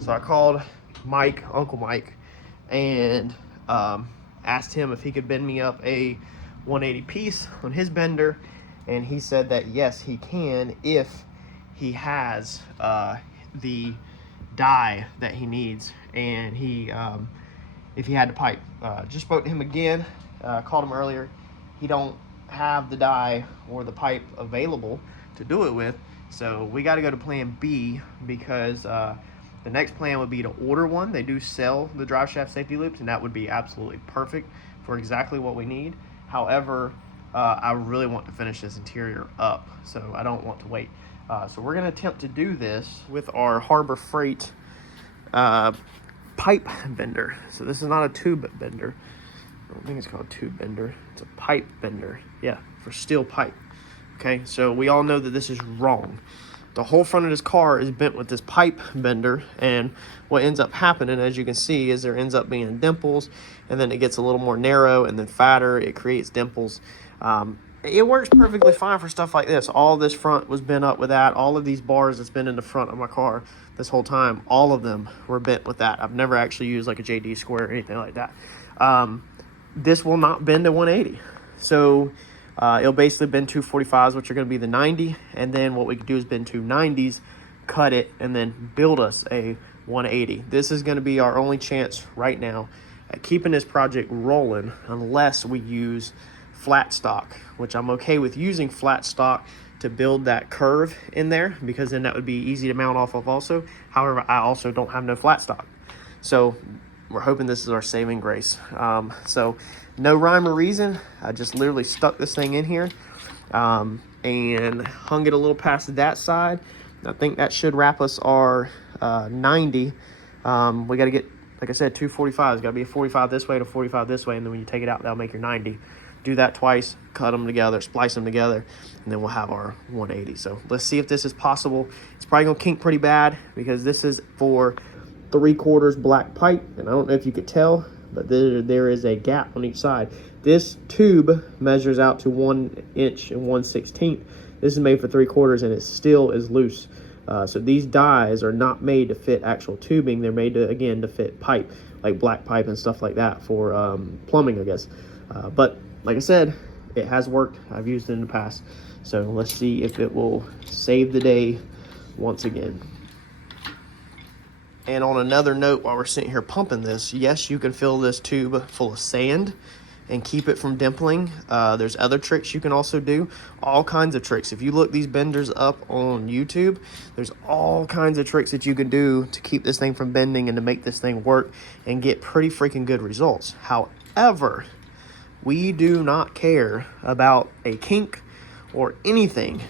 So I called Mike, Uncle Mike, and asked him if he could bend me up a 180 piece on his bender, and he said that yes, he can if he has the die that he needs, and if he had the pipe. Just spoke to him again, called him earlier. He don't have the die or the pipe available to do it with, so we got to go to plan B, because the next plan would be to order one. They do sell the drive shaft safety loops, and that would be absolutely perfect for exactly what we need. However, I really want to finish this interior up, so I don't want to wait. So we're going to attempt to do this with our Harbor Freight pipe bender. So this is not a tube bender. I don't think it's called a tube bender. It's a pipe bender. Yeah, for steel pipe. Okay, so we all know that this is wrong. The whole front of this car is bent with this pipe bender, and what ends up happening, as you can see, is there ends up being dimples, and then it gets a little more narrow and then fatter. It creates dimples. It works perfectly fine for stuff like this. All this front was bent up with that. All of these bars that's been in the front of my car this whole time, all of them were bent with that. I've never actually used like a JD square or anything like that. This will not bend to 180. So it'll basically bend 245s, which are going to be the 90. And then what we can do is bend 290s, cut it, and then build us a 180. This is going to be our only chance right now at keeping this project rolling, unless we use flat stock, which I'm okay with using flat stock to build that curve in there, because then that would be easy to mount off of also. However, I also don't have no flat stock. So we're hoping this is our saving grace. So no rhyme or reason. I just literally stuck this thing in here and hung it a little past that side. I think that should wrap us our 90. We got to get, like I said, 245s. Got to be a 45 this way and a 45 this way, and then when you take it out, that'll make your 90. Do that twice, cut them together, splice them together, and then we'll have our 180. So let's see if this is possible. It's probably gonna kink pretty bad, because this is for 3/4 black pipe, and I don't know if you could tell, but there is a gap on each side. This tube measures out to 1 inch and 1/16. This is made for 3/4, and it still is loose. So these dies are not made to fit actual tubing. They're made to, again, to fit pipe, like black pipe and stuff like that for plumbing, I guess. But like I said, it has worked. I've used it in the past. So let's see if it will save the day once again. And on another note, while we're sitting here pumping this, yes, you can fill this tube full of sand and keep it from dimpling. There's other tricks you can also do, all kinds of tricks. If you look these benders up on YouTube, there's all kinds of tricks that you can do to keep this thing from bending and to make this thing work and get pretty freaking good results. However, we do not care about a kink or anything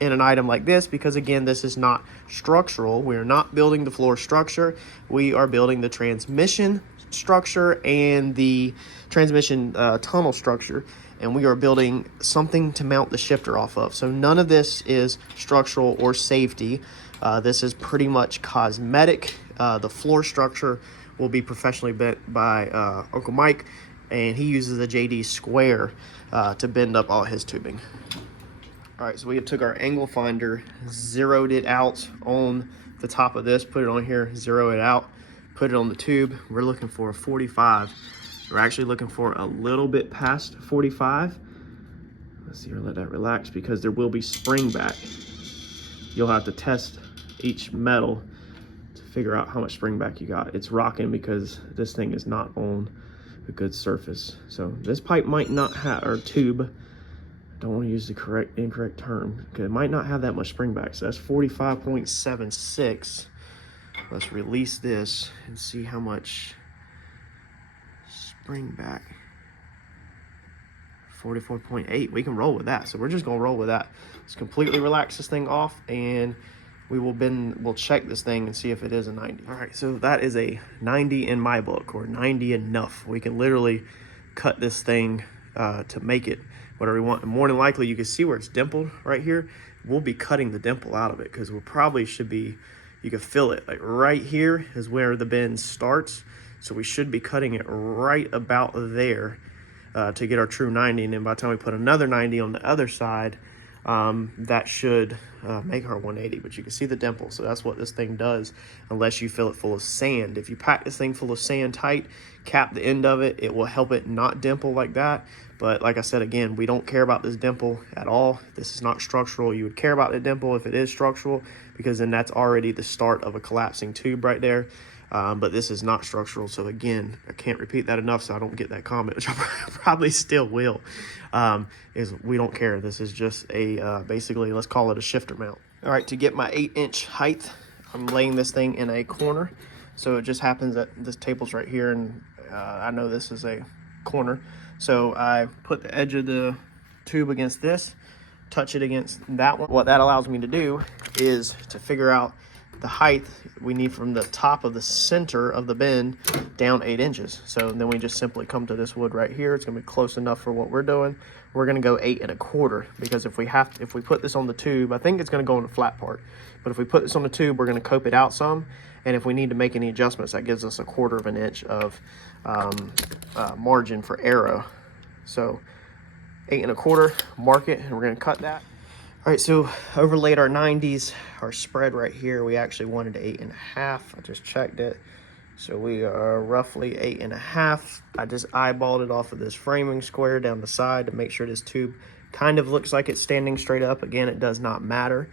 in an item like this, because again, this is not structural. We're not building the floor structure. We are building the transmission structure and the transmission tunnel structure, and we are building something to mount the shifter off of. So none of this is structural or safety. This is pretty much cosmetic. The floor structure will be professionally bent by Uncle Mike, and he uses a JD square to bend up all his tubing. All right, so we took our angle finder, zeroed it out on the top of this, put it on here, zero it out, put it on the tube. We're looking for a 45. We're actually looking for a little bit past 45. Let's see here, let that relax, because there will be spring back. You'll have to test each metal to figure out how much spring back you got. It's rocking because this thing is not on a good surface. So this pipe might not have, or tube, don't want to use the incorrect term, because it might not have that much spring back. So that's 45.76. Let's release this and see how much spring back. 44.8. We can roll with that. So we're just gonna roll with that. Let's completely relax this thing off, and we'll check this thing and see if it is a 90. All right, so that is a 90 in my book, or 90 enough. We can literally cut this thing to make it whatever we want. And more than likely, you can see where it's dimpled right here. We'll be cutting the dimple out of it, because we probably should be, you can feel it, like right here is where the bend starts. So we should be cutting it right about there to get our true 90. And then by the time we put another 90 on the other side, that should make our 180. But you can see the dimple, so that's what this thing does, unless you fill it full of sand. If you pack this thing full of sand tight, cap the end of it, it will help it not dimple like that. But like I said, again, we don't care about this dimple at all. This is not structural. You would care about the dimple if it is structural, because then that's already the start of a collapsing tube right there. But this is not structural. So again, I can't repeat that enough so I don't get that comment, which I probably still will, is we don't care. This is just a, basically, let's call it a shifter mount. All right, to get my 8-inch height, I'm laying this thing in a corner. So it just happens that this table's right here, and I know this is a corner. So I put the edge of the tube against this, touch it against that one. What that allows me to do is to figure out the height we need from the top of the center of the bend down 8 inches. So then we just simply come to this wood right here. It's gonna be close enough for what we're doing. We're gonna go 8 1/4, because if we put this on the tube, I think it's gonna go on the flat part, but if we put this on the tube, we're gonna cope it out some. And if we need to make any adjustments, that gives us 1/4 of an inch of margin for error. So 8 1/4, mark it, and we're gonna cut that. All right, so overlaid our 90s, our spread right here, we actually wanted 8 1/2. I just checked it. So we are roughly 8 1/2. I just eyeballed it off of this framing square down the side to make sure this tube kind of looks like it's standing straight up. Again, it does not matter.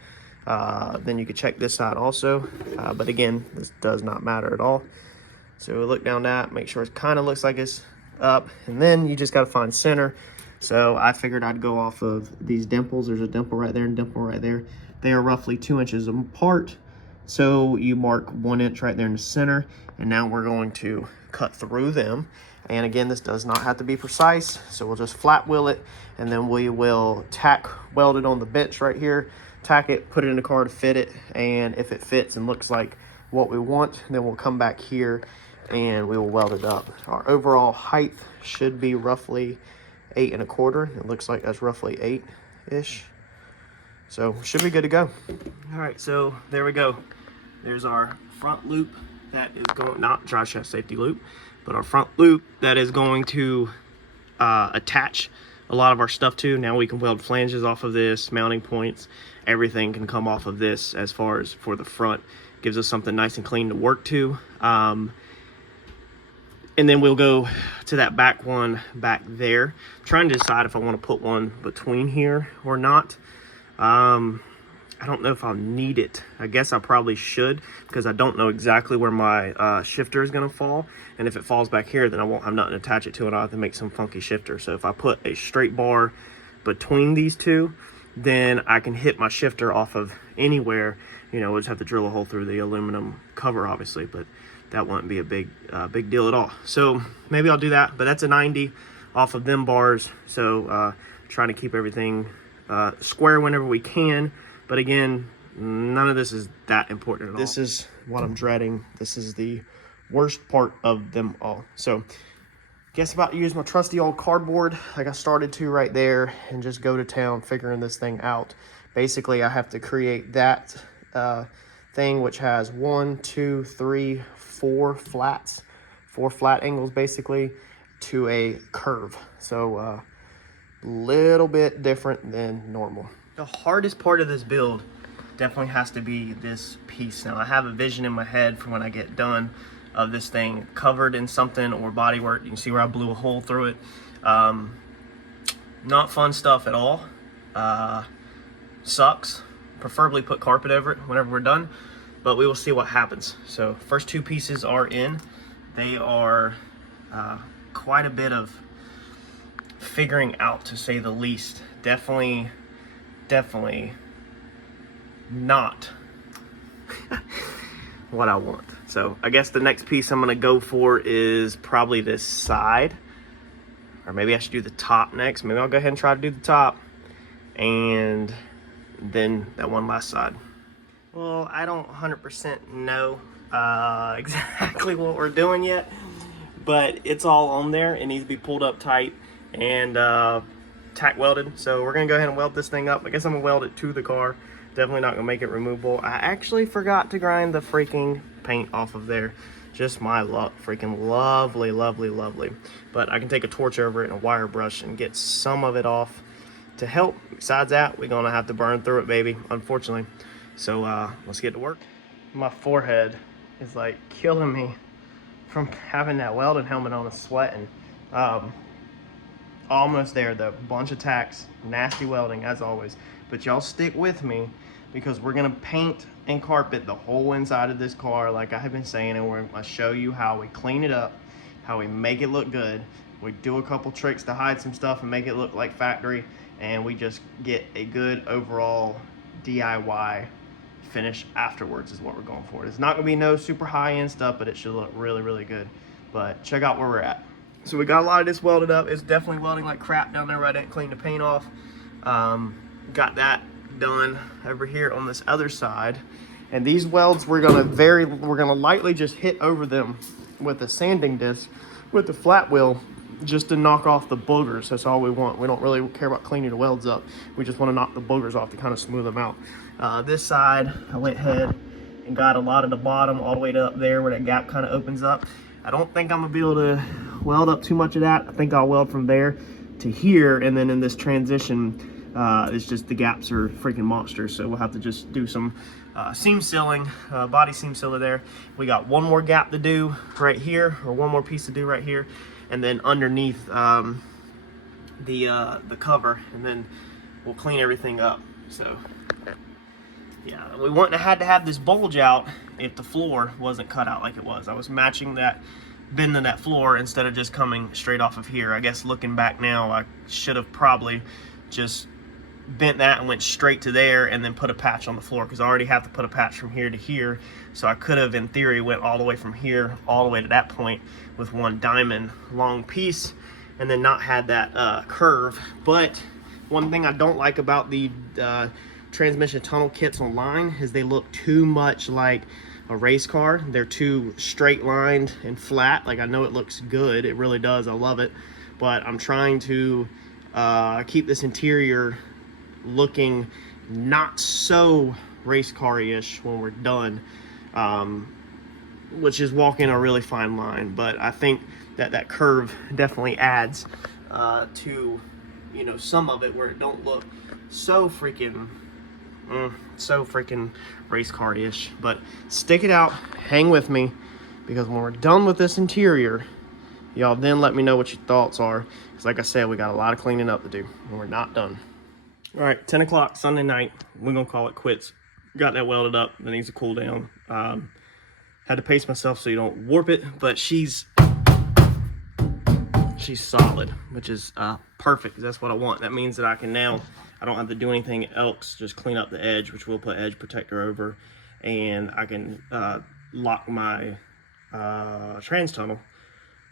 Then you could check this side also, but again, this does not matter at all. So we look down that, make sure it kind of looks like it's up, and then you just got to find center. So I figured I'd go off of these dimples. There's a dimple right there and dimple right there. They are roughly 2 inches apart. So you mark 1 inch right there in the center, and now we're going to cut through them. And again, this does not have to be precise, so we'll just flat wheel it, and then we will tack weld it on the bench right here, tack it, put it in the car to fit it, and if it fits and looks like what we want, then we'll come back here and we will weld it up. Our overall height should be roughly 8 1/4. It looks like that's roughly 8-ish. So should be good to go. All right, so there we go. There's our front loop that is going, not dry shaft safety loop, but our front loop that is going to attach a lot of our stuff to. Now we can weld flanges off of this, mounting points, everything can come off of this as far as for the front. Gives us something nice and clean to work to. And then we'll go to that back one back there. I'm trying to decide if I want to put one between here or not. I don't know if I'll need it. I guess I probably should, because I don't know exactly where my shifter is going to fall. And if it falls back here, then I won't have nothing to attach it to, and I'll have to make some funky shifter. So if I put a straight bar between these two, then I can hit my shifter off of anywhere. You know, we'll just have to drill a hole through the aluminum cover, obviously, but that wouldn't be a big deal at all. So maybe I'll do that, but that's a 90 off of them bars. So trying to keep everything square whenever we can. But again, none of this is that important at all. This is what I'm dreading. This is the worst part of them all. So guess about to use my trusty old cardboard like I started to right there, and just go to town figuring this thing out. Basically, I have to create that thing, which has 1, 2, 3, 4 flats, 4 flat angles basically, to a curve. So little bit different than normal. The hardest part of this build definitely has to be this piece. Now I have a vision in my head for when I get done of this thing covered in something or bodywork. You can see where I blew a hole through it. Not fun stuff at all. Sucks. Preferably put carpet over it whenever we're done, but we will see what happens. So first 2 pieces are in. They are quite a bit of figuring out, to say the least. Definitely not what I want. So I guess the next piece I'm gonna go for is probably this side, or maybe I should do the top next. Maybe I'll go ahead and try to do the top, and then that one last side. Well, I don't 100% know exactly what we're doing yet, but it's all on there. It needs to be pulled up tight and tack welded. So we're gonna go ahead and weld this thing up. I guess I'm gonna weld it to the car. Definitely not gonna make it removable. I actually forgot to grind the freaking paint off of there. Just my luck. Freaking lovely, lovely, lovely. But I can take a torch over it and a wire brush and get some of it off. to help. Besides that, we're gonna have to burn through it, baby, unfortunately. So let's get to work. My forehead is like killing me from having that welding helmet on and sweating. Almost there though, bunch of tacks, nasty welding as always. But y'all stick with me because we're gonna paint and carpet the whole inside of this car like I have been saying, and we're gonna show you how we clean it up, how we make it look good. We do a couple tricks to hide some stuff and make it look like factory, and we just get a good overall DIY finish afterwards is what we're going for. It's not gonna be no super high-end stuff, but it should look really, really good. But check out where we're at. So we got a lot of this welded up. It's definitely welding like crap down there where I didn't clean the paint off. Got that done over here on this other side. And these welds, we're gonna lightly just hit over them with a sanding disc with the flat wheel just to knock off the boogers. That's all we want. We don't really care about cleaning the welds up. We just want to knock the boogers off to kind of smooth them out. This side, I went ahead and got a lot of the bottom all the way to up there where that gap kind of opens up. I don't think I'm gonna be able to weld up too much of that. I think I'll weld from there to here, and then in this transition, it's just the gaps are freaking monsters. So we'll have to just do some seam sealing, body seam sealer there. We got one more gap to do right here, or one more piece to do right here, and then underneath the cover, and then we'll clean everything up. So yeah, we wouldn't have had to have this bulge out if the floor wasn't cut out like it was. I was matching that, bending that floor instead of just coming straight off of here. I guess looking back now, I should have probably just bent that and went straight to there and then put a patch on the floor, because I already have to put a patch from here to here. So I could have, in theory, went all the way from here all the way to that point with one diamond long piece and then not had that curve. But one thing I don't like about the transmission tunnel kits online is they look too much like a race car. They're too straight lined and flat. Like, I know it looks good, it really does, I love it, but I'm trying to keep this interior looking not so race car-ish when we're done, which is walking a really fine line. But I think that that curve definitely adds to, you know, some of it where it don't look so freaking race car-ish. But stick it out, hang with me, because when we're done with this interior, y'all then let me know what your thoughts are, because like I said, we got a lot of cleaning up to do and we're not done. All right, 10 o'clock Sunday night, we're gonna call it quits. Got that welded up, that needs to cool down. Had to pace myself so you don't warp it, but she's solid, which is perfect, because that's what I want. That means that I can now, I don't have to do anything else, just clean up the edge, which we'll put edge protector over, and I can lock my trans tunnel,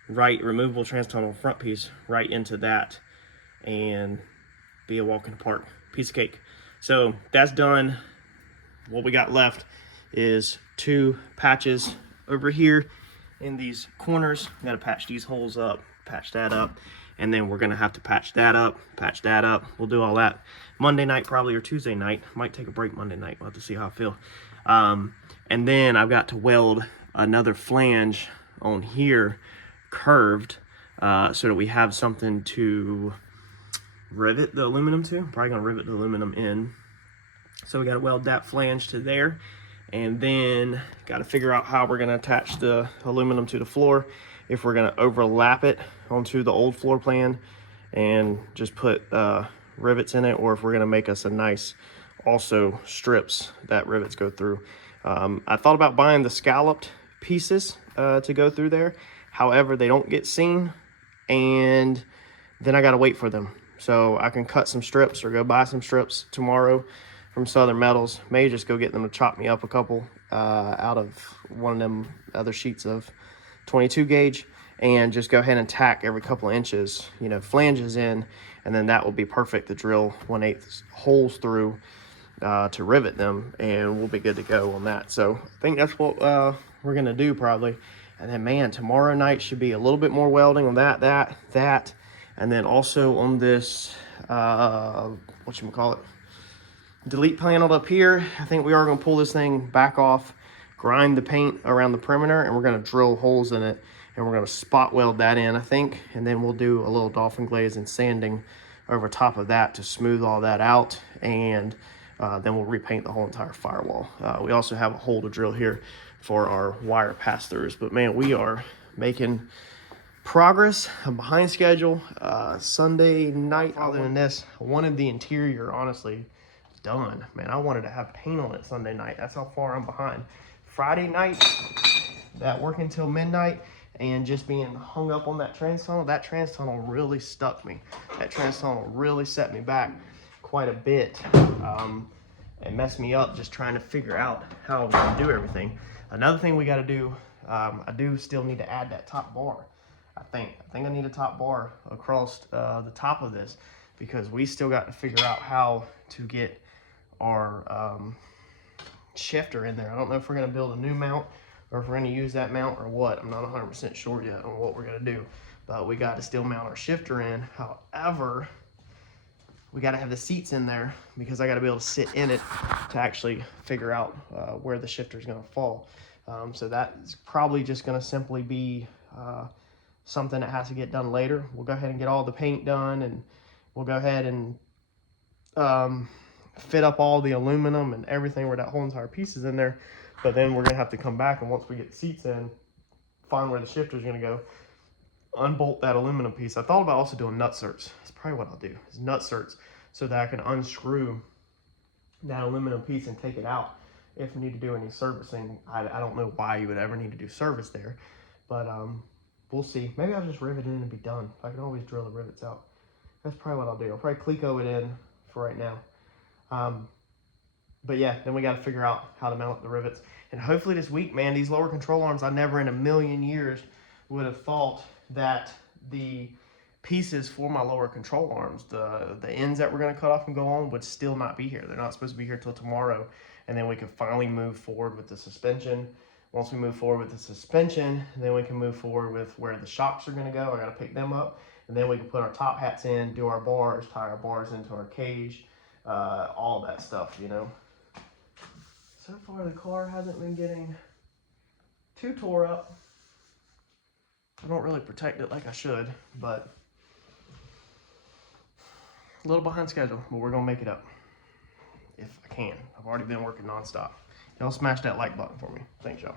removable trans tunnel front piece right into that, and be a walk in the park, piece of cake. So that's done. What we got left is 2 patches over here in these corners. We gotta patch these holes up, patch that up, and then we're gonna have to patch that up, patch that up. We'll do all that Monday night probably, or Tuesday night. Might take a break Monday night, we'll have to see how I feel. And then I've got to weld another flange on here, curved, so that we have something to rivet the aluminum to. I'm probably gonna rivet the aluminum in. So we gotta weld that flange to there, and then gotta figure out how we're gonna attach the aluminum to the floor, if we're gonna overlap it onto the old floor plan and just put rivets in it, or if we're gonna make us a nice also strips that rivets go through. I thought about buying the scalloped pieces to go through there. However, they don't get seen, and then I gotta wait for them. So I can cut some strips or go buy some strips tomorrow from Southern Metals. May just go get them to chop me up a couple out of one of them other sheets of 22 gauge, and just go ahead and tack every couple of inches, you know, flanges in, and then that will be perfect to drill 1/8 holes through to rivet them, and we'll be good to go on that. So I think that's what we're gonna do probably. And then, man, tomorrow night should be a little bit more welding on that. And then also on this, whatchamacallit, delete panel up here, I think we are gonna pull this thing back off, grind the paint around the perimeter, and we're gonna drill holes in it, and we're gonna spot weld that in, I think. And then we'll do a little dolphin glaze and sanding over top of that to smooth all that out, and then we'll repaint the whole entire firewall. We also have a hole to drill here for our wire pass-throughs. But man, we are making progress. I'm behind schedule. Sunday night, other than this, I wanted the interior, honestly, done. Man, I wanted to have paint on it Sunday night. That's how far I'm behind. Friday night, that working till midnight and just being hung up on that trans tunnel really stuck me. That trans tunnel really set me back quite a bit, and messed me up just trying to figure out how I was gonna do everything. Another thing we gotta do, I do still need to add that top bar. I think I need a top bar across the top of this, because we still got to figure out how to get our shifter in there. I don't know if we're gonna build a new mount or if we're gonna use that mount or what. I'm not 100% sure yet on what we're gonna do, but we got to still mount our shifter in. However, we got to have the seats in there because I got to be able to sit in it to actually figure out where the shifter is gonna fall. So that's probably just gonna simply be something that has to get done later. We'll go ahead and get all the paint done, and we'll go ahead and fit up all the aluminum and everything where that whole entire piece is in there. But then we're gonna have to come back, and once we get the seats in, find where the shifter is gonna go, unbolt that aluminum piece. I thought about also doing nutserts. That's probably what I'll do, is nutserts, so that I can unscrew that aluminum piece and take it out if we need to do any servicing. I don't know why you would ever need to do service there, but we'll see. Maybe I'll just rivet it in and be done. I can always drill the rivets out. That's probably what I'll do. I'll probably Cleco it in for right now. But yeah, then we got to figure out how to mount the rivets. And hopefully this week, man, these lower control arms, I never in a million years would have thought that the pieces for my lower control arms, the ends that we're going to cut off and go on, would still not be here. They're not supposed to be here till tomorrow. And then we can finally move forward with the suspension. Once we move forward with the suspension, then we can move forward with where the shocks are going to go. I got to pick them up. And then we can put our top hats in, do our bars, tie our bars into our cage, all that stuff, you know. So far the car hasn't been getting too tore up. I don't really protect it like I should, but a little behind schedule, but we're gonna make it up if I can. I've already been working nonstop. Y'all smash that like button for me. Thanks, y'all.